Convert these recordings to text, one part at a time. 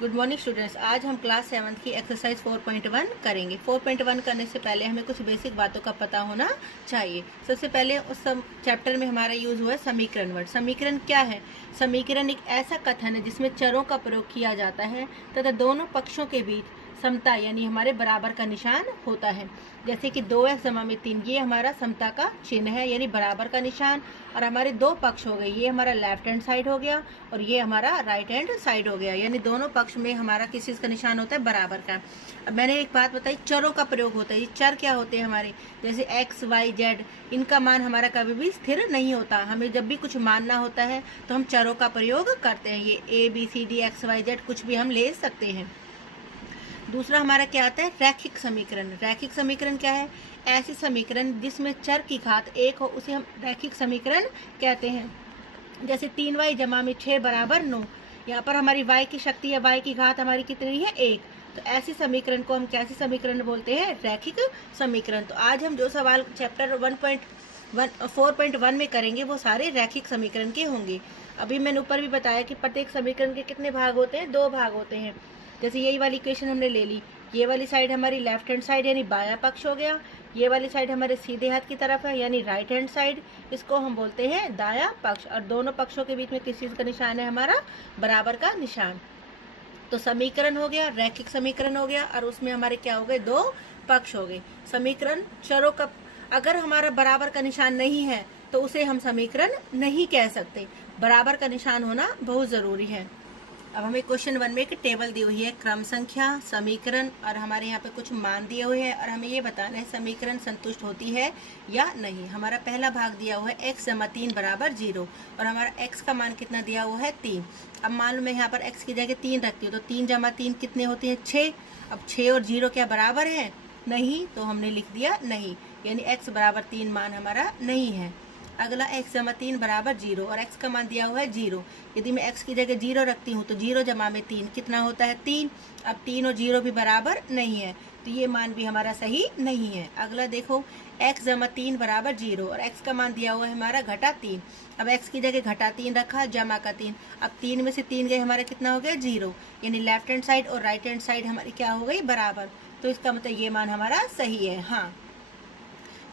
Good morning students. आज हम class 7 की एक्सरसाइज 4.1 करेंगे। 4.1 करने से पहले हमें कुछ बेसिक बातों का पता होना चाहिए। सबसे पहले उस चैप्टर में हमारा यूज हुआ है समीकरण वर्ड। समीकरण क्या है? समीकरण एक ऐसा कथन है जिसमें चरों का प्रयोग किया जाता है तथा दोनों पक्षों के बीच समता यानी हमारे बराबर का निशान होता है। जैसे कि 2x = 3, ये हमारा समता का चिन्ह है यानी बराबर का निशान। और हमारे दो पक्ष हो गए, ये हमारा लेफ्ट हैंड साइड हो गया और ये हमारा राइट हैंड साइड हो गया, यानी दोनों पक्ष में हमारा किस चीज का निशान होता है? बराबर का। अब मैंने एक बात बताई, चरों का प्रयोग होता है। ये चर क्या होते हैं हमारे? जैसे x, y, z, इनका मान हमारा कभी भी स्थिर नहीं होता। हमें जब भी कुछ मानना होता है तो हम चरों का प्रयोग करते हैं। ये a, b, c, d, x, y, z कुछ भी हम ले सकते हैं। दूसरा हमारा क्या आता है? रैखिक समीकरण। रैखिक समीकरण क्या है? ऐसी समीकरण जिसमें चर की घात एक हो उसे हम रैखिक समीकरण कहते हैं। जैसे 3y = 6 = 9। यहाँ पर हमारी y की शक्ति या y की घात हमारी कितनी है? 1। तो ऐसी समीकरण को हम कैसी समीकरण बोलते हैं? रैखिक समीकरण। तो आज हम जो सवाल चैप्टर 4.1 में करेंगे वो सारे रैखिक समीकरण के होंगे। अभी मैंने ऊपर भी बताया कि प्रत्येक समीकरण के कितने भाग होते हैं? 2 भाग होते हैं। जैसे यही वाली इक्वेशन हमने ले ली, ये वाली साइड हमारी लेफ्ट हैंड साइड यानी बायां पक्ष हो गया, ये वाली साइड हमारे सीधे हाथ की तरफ है यानी राइट हैंड साइड, इसको हम बोलते हैं दायां पक्ष। और दोनों पक्षों के बीच में किस चीज का निशान है? हमारा बराबर का निशान। तो समीकरण हो गया, रैखिक समीकरण हो गया, और उसमें हमारे क्या हो गए? 2 पक्ष हो गए। समीकरण चरों का अगर हमारा बराबर का निशान नहीं है तो उसे हम समीकरण नहीं कह सकते। बराबर का निशान होना बहुत जरूरी है। अब हमें क्वेश्चन 1 में एक टेबल दी हुई है, क्रम संख्या, समीकरण, और हमारे यहाँ पे कुछ मान दिए हुए हैं और हमें ये बताना है समीकरण संतुष्ट होती है या नहीं। हमारा पहला भाग दिया हुआ है x = 3 = 0 और हमारा x का मान कितना दिया हुआ है? 3। अब मान लो मैं यहाँ पर x की जगह 3 रखती हूँ तो 3 × 3 कितने होते हैं? 6। अब 6 और 0 क्या बराबर है? नहीं, तो हमने लिख दिया नहीं, यानी x = 3 मान हमारा नहीं है। अगला x = 3 = 0 और x का मान दिया हुआ है 0। यदि मैं x की जगह 0 रखती हूँ तो 0 × 3 कितना होता है? 3। अब 3 और 0 भी बराबर नहीं है, तो ये मान भी हमारा सही नहीं है। अगला देखो, x = 3 = 0 और x का मान दिया हुआ है हमारा -3। अब x की जगह -3 रखा, जमा का 3। अब 3 में से 3 गए, हमारा कितना हो गया? 0, यानी लेफ्ट हैंड साइड और राइट हैंड साइड हमारी क्या हो गई? बराबर। तो इसका मतलब ये मान हमारा सही है। हाँ,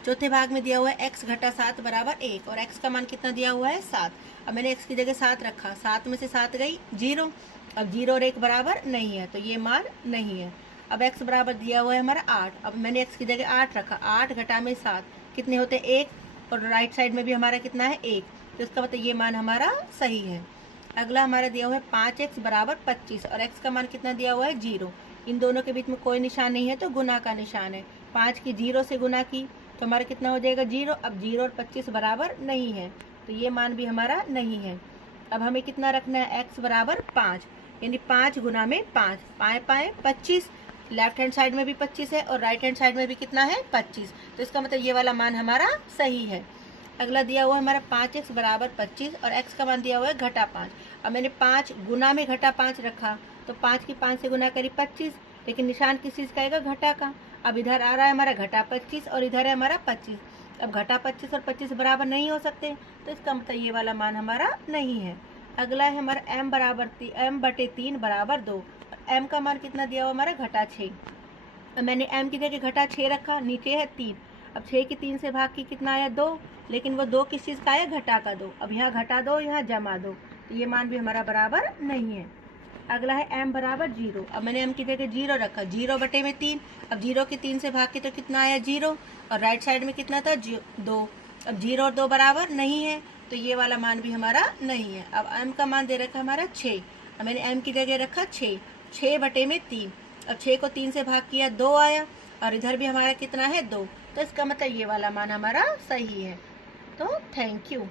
चौथे भाग में दिया हुआ है x - 7 = 1 और x का मान कितना दिया हुआ है? 7। अब मैंने x की जगह 7 रखा, 7 में से 7 गई 0। अब 0 और 1 बराबर नहीं है, तो ये मान नहीं है। अब x बराबर दिया हुआ है हमारा 8। अब मैंने x की जगह 8 रखा, 8 - 7 कितने होते हैं? 1। और राइट साइड में भी हमारा कितना है? 1। तो इसका मतलब ये मान हमारा सही है। अगला हमारा दिया हुआ है 5x = 25 और x का मान कितना दिया हुआ है? 0। इन दोनों के बीच में कोई निशान नहीं है तो गुना का निशान है। 5 की 0 से गुना की तो हमारा कितना हो जाएगा? 0। अब 0 और 25 बराबर नहीं है, तो ये मान भी हमारा नहीं है। अब हमें कितना रखना है? x = 5, यानी 5 गुना में 5, 5 25। लेफ्ट हैंड साइड में भी 25 है और राइट हैंड साइड में भी कितना है? 25। तो इसका मतलब ये वाला मान हमारा सही है। अगला दिया हुआ है हमारा 5x = 25 और x का मान दिया हुआ है -5। अब मैंने 5 गुना में -5 रखा, तो 5 की 5 से गुना करी 25, लेकिन निशान किस चीज का आएगा? घटा का। अब इधर आ रहा है हमारा -25 और इधर है हमारा 25। अब -25 और 25 बराबर नहीं हो सकते, तो इसका मतलब ये वाला मान हमारा नहीं है। अगला है हमारा m / 3 = 2। m का मान कितना दिया हुआ हमारा? -6। अब मैंने m की जगह -6 रखा, नीचे है 3। अब 6 की 3 से भाग की कितना आया? 2, लेकिन वो 2 किस चीज का आया? घटा का 2। अब यहाँ घटा 2, यहाँ जमा 2, तो ये मान भी हमारा बराबर नहीं है। अगला है m = 0। अब मैंने m की जगह 0 रखा, 0/3। अब 0 की 3 से भाग के तो कितना आया? 0। और राइट साइड में कितना था? 2। अब 0 और 2 बराबर नहीं है, तो ये वाला मान भी हमारा नहीं है। अब m का मान दे रखा हमारा 6। अब मैंने m की जगह रखा 6, 6/3। अब 6 को 3 से भाग किया, 2 आया, और इधर भी हमारा कितना है? 2। तो इसका मतलब ये वाला मान हमारा सही है। तो थैंक यू।